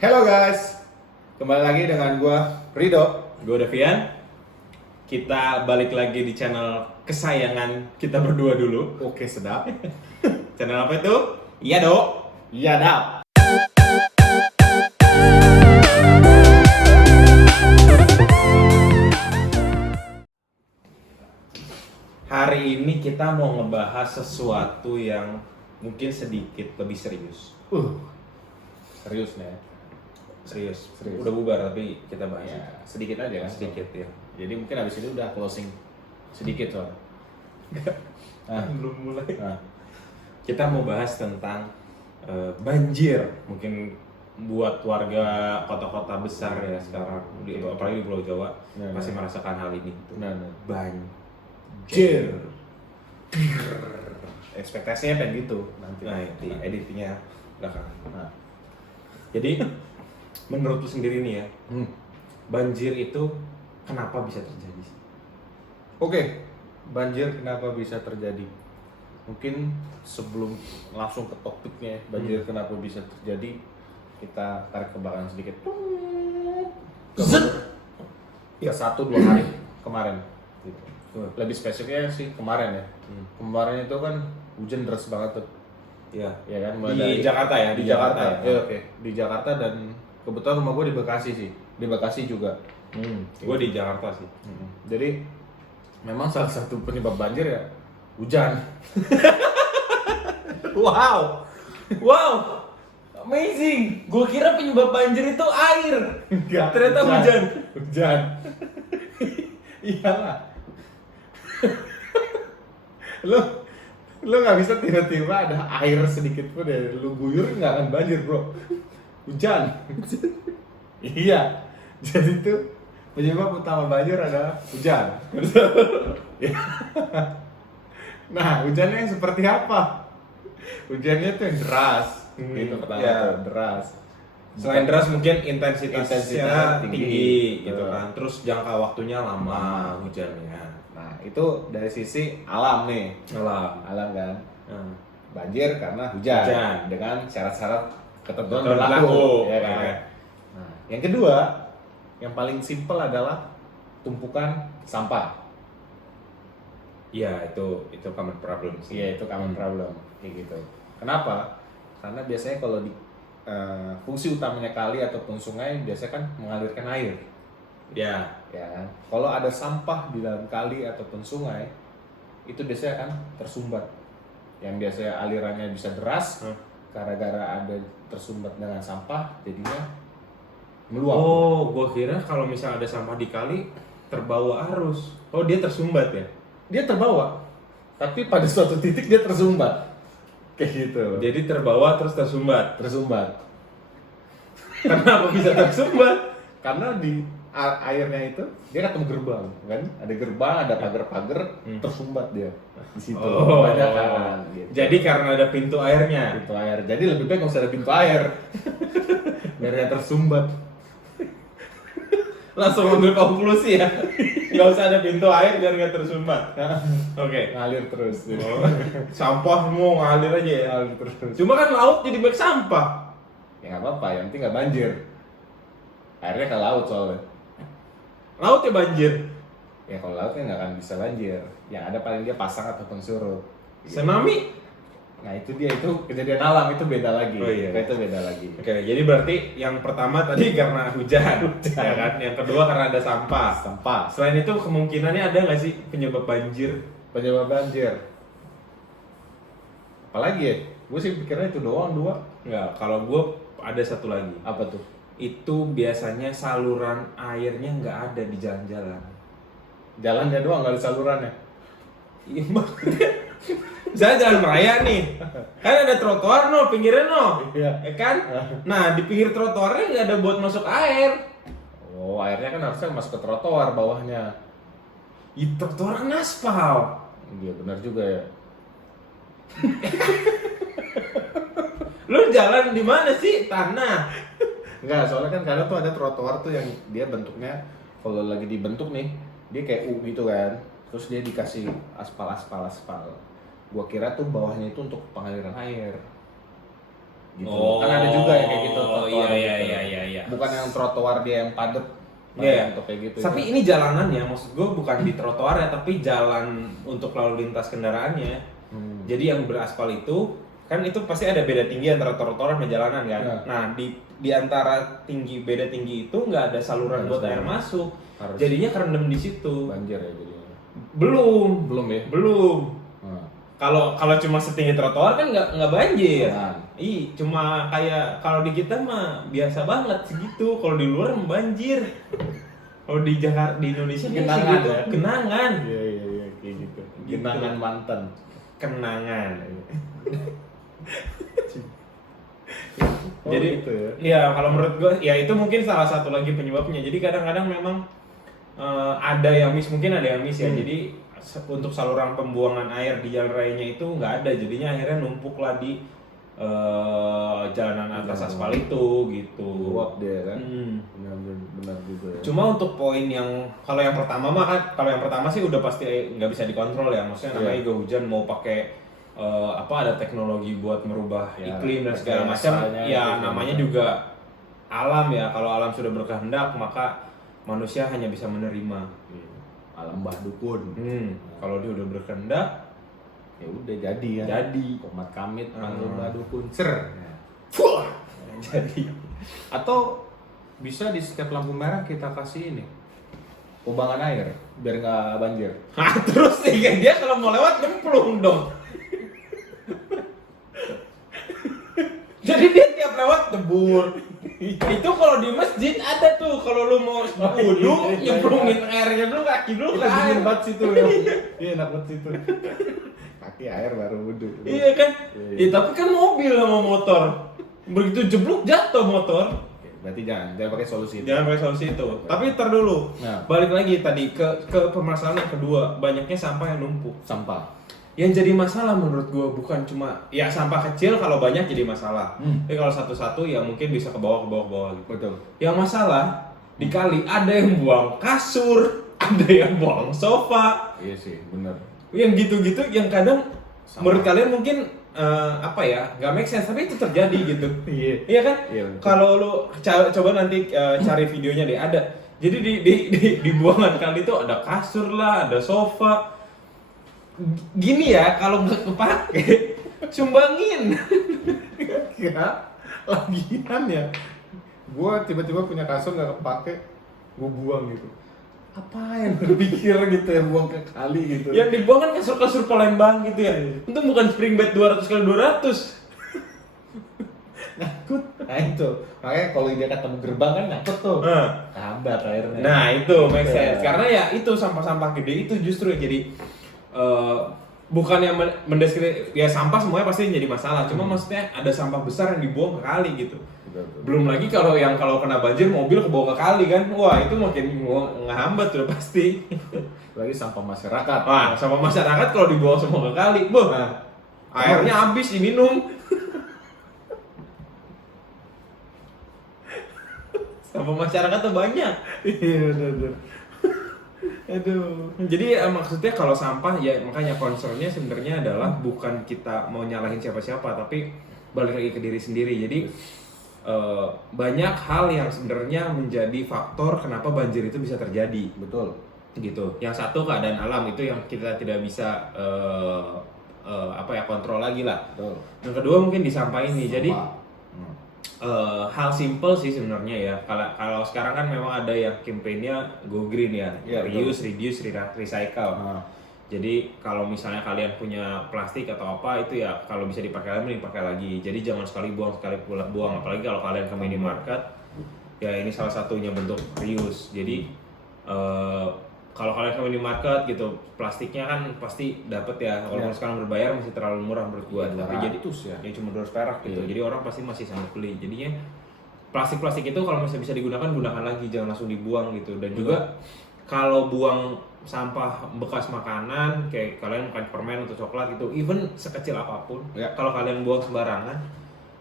Hello guys, kembali lagi dengan gua Rido. Gue Devian. Kita balik lagi di channel kesayangan kita berdua dulu. Oke sedap. Channel apa itu? Iya dok. Iya dap. Hari ini kita mau ngebahas sesuatu yang mungkin sedikit lebih serius. Serius nih. Serius. Serius. Udah bubar tapi kita bahas Ya, sedikit aja kan. sedikit ya. Jadi mungkin abis ini udah closing sedikit soalnya. Nah, Belum mulai. nah. Kita mau bahas tentang banjir. Mungkin buat warga kota-kota besar ya sekarang, apalagi di Pulau Jawa, Ya, pasti ya. merasakan hal ini. Nah. Banjir. Ekspektasinya pengen gitu nanti. Nah, di editnya belakangan. Nah. Jadi, menurut lu sendiri nih ya, Hmm. banjir itu kenapa bisa terjadi sih? Oke, banjir kenapa bisa terjadi? Mungkin sebelum langsung ke topiknya, banjir kenapa bisa terjadi, kita tarik ke belakang sedikit. Ya 1-2 hari kemarin. Gitu. Lebih spesifiknya sih kemarin ya. Kemarin itu kan hujan deras banget tuh. Ya, Ya kan, di Jakarta ya, di di Jakarta. Jakarta Ya, ya. oke. Di Jakarta dan kebetulan rumah gue di Bekasi sih. Di Bekasi juga. Gue di Jakarta sih. Jadi memang salah satu penyebab banjir ya hujan. Wow, wow, amazing. Gue kira penyebab banjir itu air. Enggak, Ternyata hujan. Hujan. Iyalah. Lu nggak bisa tiba-tiba ada air sedikit pun ya lu guyur nggak akan banjir bro. Hujan. Iya. Jadi tuh penyebab utama banjir adalah hujan. Ya. Nah, hujannya yang seperti apa? Hujannya tuh yang deras. Gitu pertama Ya. tuh, deras. Selain deras mungkin intensitasnya Intensitasnya tinggi, tinggi, gitu betul. kan. Terus jangka waktunya lama hujannya. Nah, itu dari sisi alam nih. Alam. Alam kan. Hmm. Banjir karena hujan, Hujan. dengan syarat-syarat ketentuan Ketentuan berlaku, berlaku, ya kan. oke. Nah, yang kedua, yang paling simpel adalah tumpukan sampah. Iya, itu common problem sih. Iya, itu common problem kayak gitu. Kenapa? Karena biasanya kalau di fungsi utamanya kali ataupun sungai biasanya kan mengalirkan air, Ya. ya kan. Kalau ada sampah di dalam kali ataupun sungai, itu biasanya kan tersumbat. Yang biasanya alirannya bisa deras, gara-gara ada tersumbat dengan sampah, jadinya meluap. Oh, gue kira kalau misalnya ada sampah di kali terbawa arus. Oh, dia tersumbat ya? Dia terbawa, tapi pada suatu titik dia tersumbat, kayak gitu. Jadi terbawa terus tersumbat. Tersumbat, Kenapa bisa tersumbat? karena di airnya itu dia ketemu gerbang, kan? Ada gerbang, ada pagar-pagar, tersumbat dia di situ. Oh, Banyak kan. Gitu. jadi karena ada pintu airnya. Pintu air, jadi lebih baik nggak usah ada pintu air, biar nggak tersumbat. Langsung ambil konklusi ya. Nggak usah ada pintu air biar nggak tersumbat. Oke. Ngalir terus. Gitu. Sampah semua ngalir aja ya. Ngalir terus. Cuma kan laut jadi banyak sampah. Ya nggak apa-apa, yang penting nggak banjir. Airnya ke laut soalnya. Laut ya banjir. Ya kalau laut kan nggak akan bisa banjir. Yang ada paling dia pasang ataupun surut. Tsunami. Nah itu dia, itu kejadian alam, itu beda lagi. Oh, iya. Itu beda lagi. Oke, jadi berarti yang pertama tadi karena hujan, ya kan? Yang kedua karena ada sampah. Sampah. Selain itu kemungkinannya ada nggak sih penyebab banjir? Penyebab banjir. Apalagi ya? Gue sih pikirnya itu doang dua. Nggak, kalau gue ada satu lagi. Apa tuh? Itu biasanya saluran airnya nggak ada di jalan-jalan. Jalannya doang, nggak ada salurannya. Iya, misalnya jalan raya nih, kan ada trotoar no, pinggirnya no, Iya. ya kan? Nah di pinggir trotoarnya nggak ada buat masuk air. Oh, airnya kan harusnya masuk ke trotoar bawahnya. Di trotoar kan aspal. Iya benar juga ya. Lu jalan di mana sih? Tanah. Enggak, soalnya kan kadang tuh ada trotoar tuh yang dia bentuknya kalau lagi dibentuk nih, dia kayak U gitu kan. Terus dia dikasih aspal. Gua kira tuh bawahnya itu untuk pengaliran air. Gitu. Kan ada juga yang kayak gitu trotoar Iya gitu. bukan yang trotoar dia yang padat. Iya. Untuk kayak gitu. Tapi ini jalanannya, maksud gue bukan di trotoar ya, tapi jalan untuk lalu lintas kendaraannya. Jadi yang beraspal itu kan itu pasti ada beda tinggi antara trotoar sama jalanan kan. Ya. Nah di antara beda tinggi itu nggak ada saluran buat air masuk. Jadinya kerendam di situ. Banjir ya jadinya. Belum ya. Belum. Kalau cuma setinggi trotoar kan nggak banjir. Nah. Cuma kayak kalau di kita mah biasa banget segitu. Kalau di luar banjir. Kalau di Jakarta, di Indonesia kan Genangan segitu. ya? Genangan. Iya kayak gitu. Genangan mantan. Kenangan. Oh, Jadi gitu ya. ya kalau menurut gue ya itu mungkin salah satu lagi penyebabnya. Jadi kadang-kadang memang ada yang mungkin ada yang ya. Jadi untuk saluran pembuangan air di jalan rayanya itu nggak ada. Jadinya akhirnya numpuk lah di jalanan atas aspal itu gitu. Luap dia kan. Benar juga ya. Cuma untuk poin yang kalau yang pertama sih udah pasti nggak bisa dikontrol ya. Maksudnya namanya juga hujan mau pakai ada teknologi buat merubah iklim dan segala macam. Ya namanya juga alam ya. Kalau alam sudah berkehendak maka manusia hanya bisa menerima. Alam Mbah Dukun. Kalau dia udah berkehendak Ya udah jadi ya. Jadi Komat Kamit manggil Mbah Dukun. Ser. Fuh. Jadi Atau bisa di setiap lampu merah kita kasih ini kubangan air biar nggak banjir. Nah, terus nih kan dia kalau mau lewat nyemplung dong. Jadi dia tiap lewat debur. Itu kalau di masjid ada tuh kalau lu mau wudu nyemplungin airnya dulu kaki dulu ke air. Enak banget situ ya. Iya enak banget situ. Kaki air baru wudu. Iya kan? Ya, tapi kan mobil sama motor. Begitu jeblok jatuh motor. Berarti jangan pakai solusi itu. Jangan pakai solusi itu. Tapi ntar dulu. Nah. Balik lagi tadi ke permasalahan yang kedua, banyaknya sampah yang numpuk. Sampah. Yang jadi masalah menurut gue bukan cuma ya sampah kecil kalau banyak jadi masalah. Tapi kalau satu-satu ya mungkin bisa ke bawah gitu. Betul. Yang masalah di kali ada yang buang kasur, ada yang buang sofa. Iya sih, benar. Yang gitu-gitu yang kadang Sama. menurut kalian mungkin nggak make sense tapi itu terjadi gitu. Iya kan? Iya, betul. Kalau lu coba nanti cari videonya deh ada. Jadi di buangan kali itu ada kasur lah, ada sofa. Gini ya, kalau nggak kepake sumbangin. Ya, lagian ya. Gua tiba-tiba punya kasur nggak kepake, gua buang gitu. Apa yang berpikir gitu ya buang ke kali gitu? Yang dibuang kan kasur-kasur Palembang gitu ya. Itu bukan spring bed 200 kali 200. Ngakut. Nah itu, makanya kalau dia ketemu gerbang kan ngakut tuh. Hambat airnya. Nah itu make sense. Karena ya itu sampah-sampah gede itu justru yang jadi bukan yang mendeskripsi ya sampah semuanya pasti jadi masalah. Cuma maksudnya ada sampah besar yang dibuang ke kali gitu. Betul. Belum lagi kalau kena banjir mobil kebawa ke kali kan. Wah, itu makin ngehambat sudah pasti. Lagi sampah masyarakat. Wah, sampah masyarakat kalau dibawa semua ke kali, airnya habis diminum. Sampah masyarakat tuh banyak. Iya, betul. Aduh. Jadi maksudnya kalau sampah ya makanya concernnya sebenarnya adalah bukan kita mau nyalahin siapa-siapa tapi balik lagi ke diri sendiri. Jadi banyak hal yang sebenarnya menjadi faktor kenapa banjir itu bisa terjadi. Betul. Gitu. Yang satu keadaan alam itu yang kita tidak bisa kontrol lagi lah. Betul. Yang kedua mungkin di sampah ini. Jadi hal simple sih sebenarnya ya. Kalau sekarang kan memang ada yang campaign-nya Go Green ya, reuse, reduce, recycle. Jadi kalau misalnya kalian punya plastik atau apa itu ya kalau bisa dipakai lagi mending pakai lagi. Jadi jangan sekali buang apalagi kalau kalian ke minimarket. Ya ini salah satunya bentuk reuse. Jadi kalau kalian ke minimarket gitu plastiknya kan pasti dapat ya. Walaupun sekarang berbayar masih terlalu murah menurut gua. Tapi jadi ya cuma 200 perak gitu. Jadi orang pasti masih sanggup beli. Jadinya plastik itu kalau masih bisa digunakan gunakan lagi, jangan langsung dibuang gitu. Dan juga kalau buang sampah bekas makanan kayak kalian makan permen atau coklat gitu, even sekecil apapun, kalau kalian buang sembarangan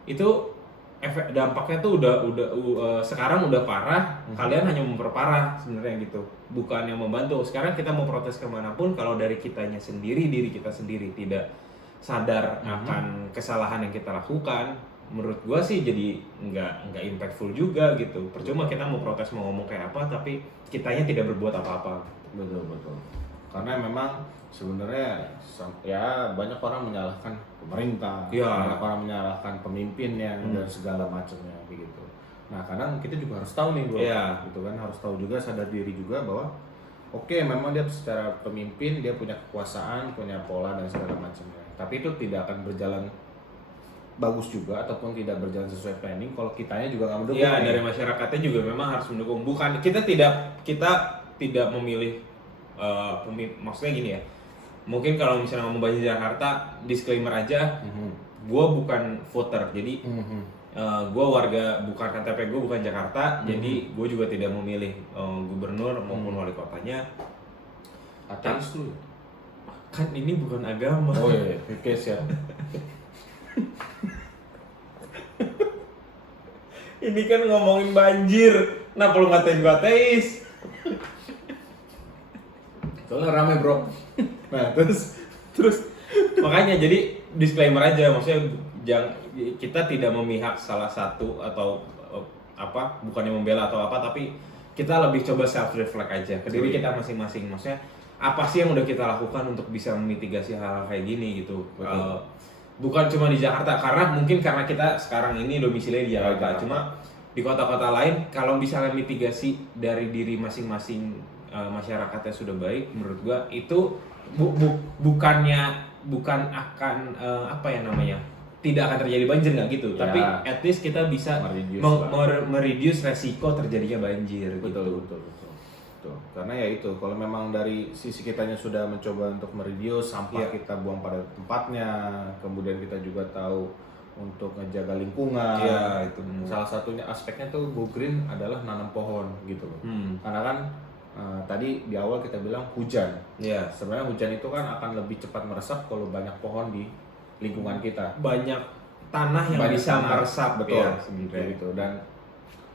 itu dampaknya tuh udah sekarang udah parah. Kalian hanya memperparah sebenarnya gitu, bukan yang membantu. Sekarang kita mau protes kemanapun kalau dari kitanya sendiri, diri kita sendiri tidak sadar akan kesalahan yang kita lakukan, menurut gua sih jadi nggak impactful juga gitu. Percuma kita mau protes mau ngomong kayak apa tapi kitanya tidak berbuat apa-apa. Betul. Karena memang sebenarnya ya banyak orang menyalahkan pemerintah, banyak orang menyalahkan pemimpinnya dan segala macamnya begitu. Nah, kadang kita juga harus tahu nih bro, gitu kan, harus tahu juga, sadar diri juga bahwa oke, memang dia secara pemimpin dia punya kekuasaan, punya pola dan segala macamnya. Tapi itu tidak akan berjalan bagus juga ataupun tidak berjalan sesuai planning kalau kitanya juga nggak mendukung. Iya, dari masyarakatnya juga memang harus mendukung. Bukan kita tidak memilih maksudnya gini ya. Mungkin kalau misalnya ngomong banjir Jakarta, disclaimer aja, gue bukan voter, jadi gue warga, bukan KTP gue bukan Jakarta, jadi gue juga tidak memilih gubernur maupun wali kotanya. Ateis lu? Kan ini bukan agama. Oh iya, oke siap. Ini kan ngomongin banjir, kenapa lu ngatain gue ateis? Soalnya rame bro. Nah terus Makanya jadi disclaimer aja, maksudnya kita tidak memihak salah satu atau bukannya membela atau apa, tapi kita lebih coba self reflect aja ke diri kita masing-masing. Maksudnya apa sih yang udah kita lakukan untuk bisa memitigasi hal-hal kayak gini gitu. Bukan cuma di Jakarta, karena kita sekarang ini domisilinya di Jakarta. Cuma di kota-kota lain kalau misalnya mitigasi dari diri masing-masing masyarakatnya sudah baik, menurut gua itu bukan akan tidak akan terjadi banjir, nggak gitu, tapi at least kita bisa mereduce resiko terjadinya banjir. Betul. Karena ya itu, kalau memang dari sisi kitanya sudah mencoba untuk mereduce sampah, kita buang pada tempatnya, kemudian kita juga tahu untuk ngejaga lingkungan. Itu salah satunya aspeknya tuh Go Green adalah nanam pohon gitu loh. Karena kan tadi di awal kita bilang hujan. Sebenarnya hujan itu kan akan lebih cepat meresap kalau banyak pohon di lingkungan kita. Banyak tanah yang bisa meresap, betul. Gitu. Dan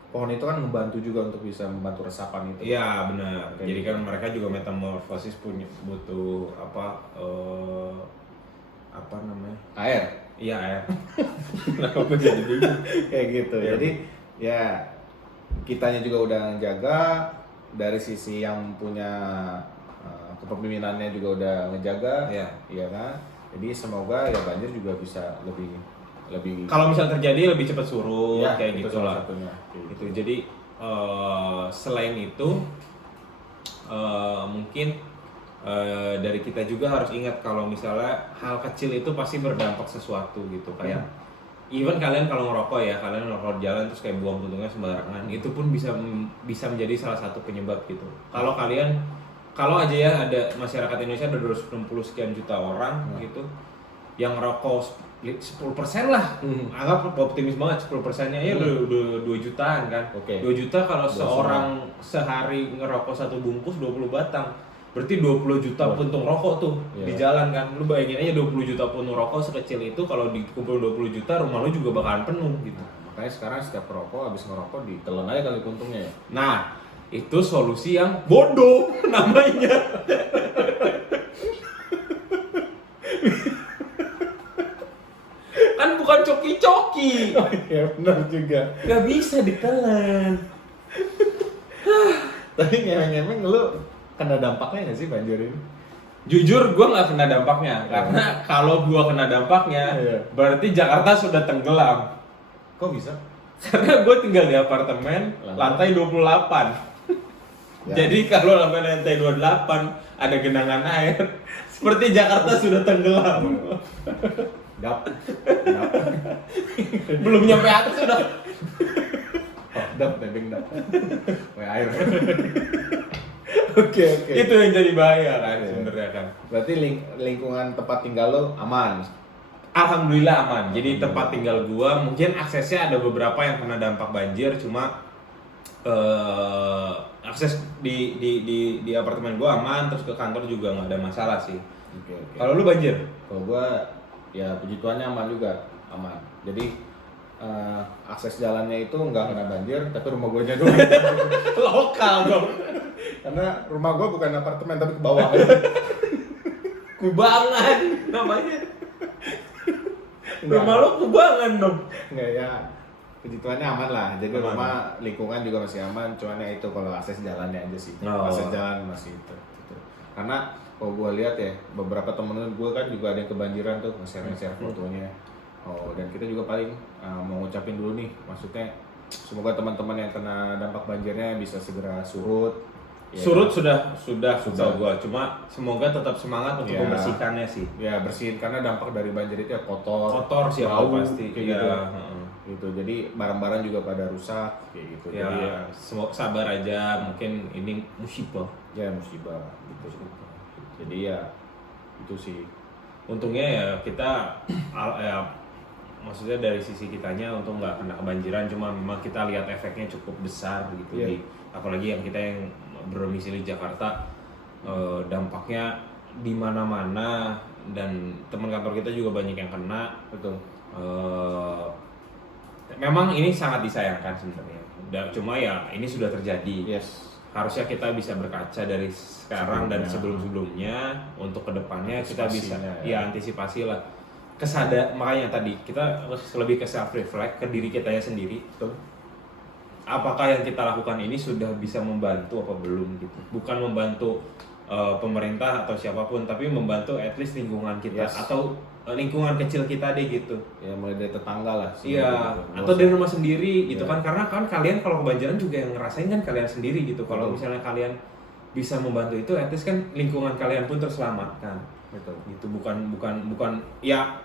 pohon itu kan membantu juga untuk bisa membantu resapan itu. Iya benar. Jadi kan mereka juga metamorfosis butuh Air. Iya air. Kenapa jadi bingung kayak gitu. Jadi ya kitanya juga udah ngejaga, dari sisi yang punya kepemimpinannya juga udah ngejaga, iya kan. Jadi semoga ya banjir juga bisa lebih kalau misalnya terjadi lebih cepat surut, kayak gitu lah. Gitu. Jadi selain itu mungkin dari kita juga harus ingat kalau misalnya hal kecil itu pasti berdampak sesuatu gitu. Kayak even kalian kalau ngerokok ya, kalian ngerokok di jalan terus kayak buang puntungnya sembarangan, itu pun bisa menjadi salah satu penyebab gitu. Kalau aja ya ada masyarakat Indonesia ada 260 sekian juta orang gitu yang ngerokok 10% lah, anggap optimis banget 10%-nya ya udah 2 jutaan kan. 2 juta kalau seorang sehari ngerokok 1 bungkus 20 batang, berarti 20 juta puntung rokok tuh di jalan kan. Lu bayangin aja 20 juta puntung rokok sekecil itu, kalau dikumpul 20 juta rumah lu juga bakalan penuh gitu. Makanya sekarang setiap perokok habis ngerokok ditelan aja kali puntungnya ya. Nah, itu solusi yang bodoh namanya. Kan bukan coki-coki. Oh iya benar juga. Gak bisa ditelan. Tapi ngemeng-ngemeng lu kena dampaknya nggak sih banjir ini? Jujur gue nggak kena dampaknya, karena kalau gue kena dampaknya berarti Jakarta sudah tenggelam. Kok bisa? Karena gue tinggal di apartemen lantai 28. Jadi kalau lantai 28 ada genangan air, seperti Jakarta sudah tenggelam. Dap. Belum nyampe atas sudah. Dap, tebing dap. Air. Oke. Itu yang jadi bahaya kan sebenarnya kan. Berarti lingkungan tempat tinggal lo aman. Alhamdulillah aman. Jadi tempat tinggal gua mungkin aksesnya ada beberapa yang kena dampak banjir, cuma akses di apartemen gua aman, terus ke kantor juga nggak ada masalah sih. Oke. Kalau lu banjir? Kalau gua ya puji Tuhannya aman juga, aman. Jadi akses jalannya itu nggak kena banjir, tapi rumah gua nya doang. Lokal dong. Karena rumah gua bukan apartemen tapi ke bawah. Kubangan namanya. Rumah lo kubangan dong. Nggak ya, puji Tuhannya aman lah. Jadi Aman. rumah lingkungan juga masih aman. Cuman ya itu kalau akses jalannya aja sih. Oh. Akses jalan masih itu. Gitu. Karena kalau gue lihat ya beberapa temen gue kan juga ada yang kebanjiran tuh nge-share fotonya. Oh, dan kita juga paling mau ngucapin dulu nih, maksudnya semoga teman-teman yang kena dampak banjirnya bisa segera surut. Ya, Surut sudah gua, cuma semoga tetap semangat untuk Ya. membersihkannya sih. Ya bersihin karena dampak dari banjir itu ya kotor, Kotor sih bau pasti. kayak Iya, gitu. heeh. Gitu. Jadi barang-barang juga pada rusak kayak gitu. Ya, Jadi ya, semoga sabar aja, mungkin ini musibah. ya musibah gitu. Jadi ya itu sih. Untungnya ya kita ya maksudnya dari sisi kitanya untuk nggak kena kebanjiran, cuma memang kita lihat efeknya cukup besar gitu Iya. di apalagi yang kita yang berdomisili Jakarta, dampaknya di mana-mana dan teman kantor kita juga banyak yang kena. Betul. Memang ini sangat disayangkan sebenarnya. Cuma ya ini sudah terjadi. Yes. Harusnya kita bisa berkaca dari sekarang dan sebelum-sebelumnya untuk kedepannya kita bisa Antisipasinya, ya antisipasi lah. Makanya tadi kita lebih ke self reflect ke diri kita sendiri. Betul. Apakah yang kita lakukan ini sudah bisa membantu apa belum gitu. Bukan membantu pemerintah atau siapapun, tapi membantu at least lingkungan kita Yes. atau lingkungan kecil kita deh gitu. Ya mulai dari tetangga lah. Iya, Gitu. atau dari rumah sendiri gitu Iya. kan, karena kan kalian kalau kebanjiran juga yang ngerasain kan kalian sendiri gitu. Kalau Betul. misalnya kalian bisa membantu itu, at least kan lingkungan kalian pun terselamatkan. Betul. Gitu, bukan ya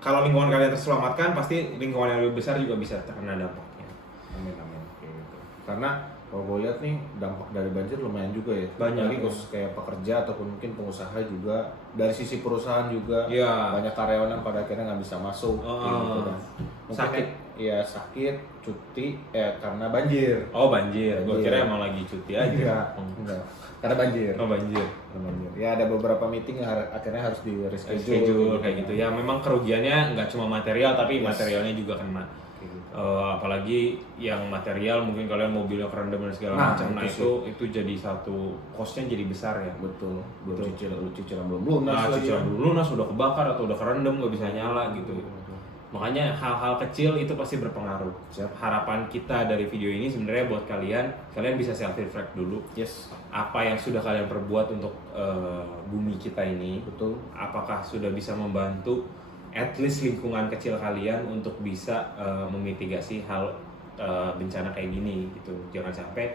kalau lingkungan kalian terselamatkan, pasti lingkungan yang lebih besar juga bisa terkena dampaknya. Amin kayak gitu. Karena kalau gue lihat nih dampak dari banjir lumayan juga ya. Banyak, Apalagi ya. khusus kayak pekerja ataupun mungkin pengusaha juga. Dari sisi perusahaan juga Iya. banyak karyawan yang pada akhirnya nggak bisa masuk. Kayak gitu. Dan mungkin Sakit. ya sakit, cuti karena banjir. Oh banjir, gue Banjir. kira emang lagi cuti aja. Iya, enggak. Karena banjir. Oh banjir. Karena banjir. Ya ada beberapa meeting yang akhirnya harus di Schedule kayak gitu ya. Memang kerugiannya nggak cuma material, tapi Yes. materialnya juga kena. Kayak gitu. Apalagi yang material mungkin kalian mobilnya kerendam dan segala Nah, macam. Nah itu itu jadi satu costnya jadi besar ya. Betul. Belum Betul. cicilan belum lunas Nah lagi. cicilan belum lunas, udah kebakar atau udah kerendam nggak bisa nyala gitu. Makanya hal-hal kecil itu pasti berpengaruh. Siap. Harapan kita dari video ini sebenarnya buat kalian bisa self reflect dulu. Yes. Apa yang sudah kalian perbuat untuk bumi kita ini, Betul. apakah sudah bisa membantu at least lingkungan kecil kalian untuk bisa memitigasi hal bencana kayak gini gitu. Jangan sampai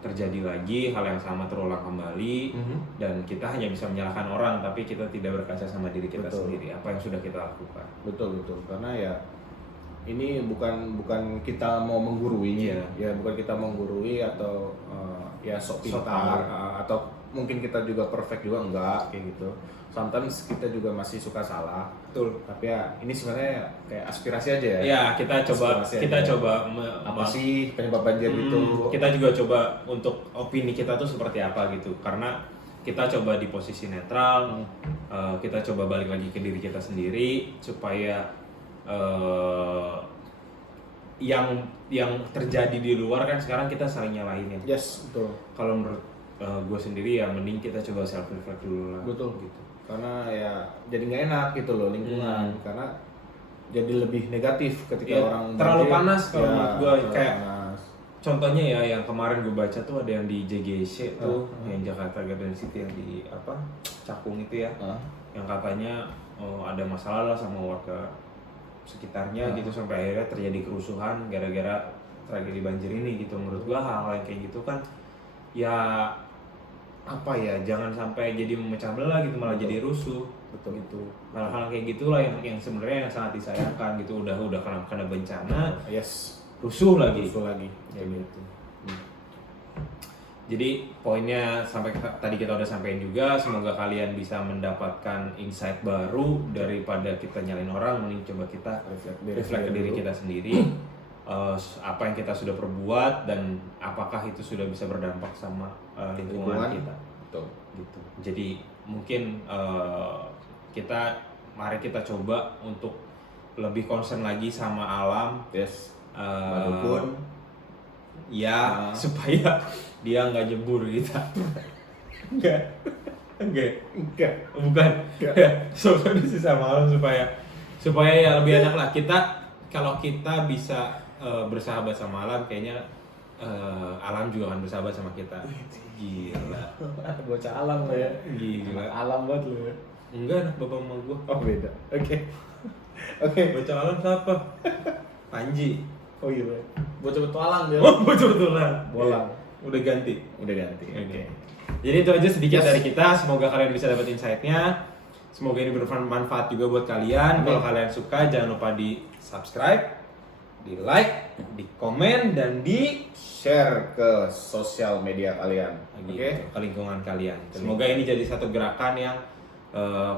terjadi lagi hal yang sama terulang kembali dan kita hanya bisa menyalahkan orang tapi kita tidak berkaca sama diri kita Betul. sendiri apa yang sudah kita lakukan. Betul karena ya ini bukan kita mau menggurui Iya. ya bukan kita menggurui atau ya sok pintar atau mungkin kita juga perfect juga enggak kayak gitu. Sometimes kita juga masih suka salah. Betul. Tapi ya ini sebenarnya kayak aspirasi aja ya. Ya kita coba Aspirasi aja. Apa sih penyebab banjir itu? Kita juga coba untuk opini kita tuh seperti apa gitu karena kita coba di posisi netral, kita coba balik lagi ke diri kita sendiri supaya yang terjadi di luar kan sekarang kita saling nyalahin ya. Yes, betul. Kalau menurut gue sendiri ya mending kita coba self reflect dulu lah. Betul. Gitu. Karena ya jadi nggak enak gitu loh lingkungan karena jadi lebih negatif ketika Ya, orang terlalu banjir. panas kalau menurut gue terlalu kayak panas. contohnya ya yang kemarin gue baca tuh ada yang di JGC tuh yang Jakarta Garden City yang di Cakung itu ya yang katanya ada masalah lah sama warga sekitarnya gitu sampai akhirnya terjadi kerusuhan gara-gara tragedi banjir ini gitu. Menurut gua hal-hal yang kayak gitu kan ya apa ya jangan sampai jadi memecah belah gitu malah jadi rusuh. Betul. Gitu. Hal-hal kayak gitulah yang sebenarnya yang sangat disayangkan gitu udah kena bencana Yes, rusuh lagi. usul lagi. Kayak gitu. Jadi poinnya sampai tadi kita udah sampein juga, semoga kalian bisa mendapatkan insight baru daripada kita nyalain orang, mending coba kita reflect ke diri kita sendiri. Apa yang kita sudah perbuat dan apakah itu sudah bisa berdampak sama lingkungan kita. Betul. Gitu. Jadi mungkin mari kita coba untuk lebih concern lagi sama alam. Yes. Walaupun ya supaya dia nggak jebur kita. Enggak bukan. Soalnya sama alam supaya ya lebih enak lah kita kalau kita bisa bersahabat sama alam, kayaknya alam juga akan bersahabat sama kita. Gila. Bocah alam lo ya. Gila. Alam banget lo ya. Enggak, anak bapak sama gua. Oh beda. Oke. Oke. Bocah alam siapa? Panji. Oh iya. Bocah petualang dia. Oh, bocah betulan. Bolang. Udah ganti. Udah ganti. Oke. Jadi itu aja sedikit dari kita. Semoga kalian bisa dapat insight-nya. Semoga ini bermanfaat juga buat kalian. Kalau kalian suka, jangan lupa di subscribe, di like, di komen, dan di Share ke sosial media kalian. Oke, ke lingkungan kalian. Semoga ini jadi satu gerakan yang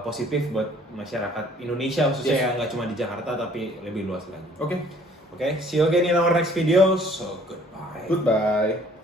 positif buat masyarakat Indonesia khususnya, yang nggak cuma di Jakarta tapi lebih luas lagi. Oke. Oke, see you again in our next video. So goodbye. Goodbye.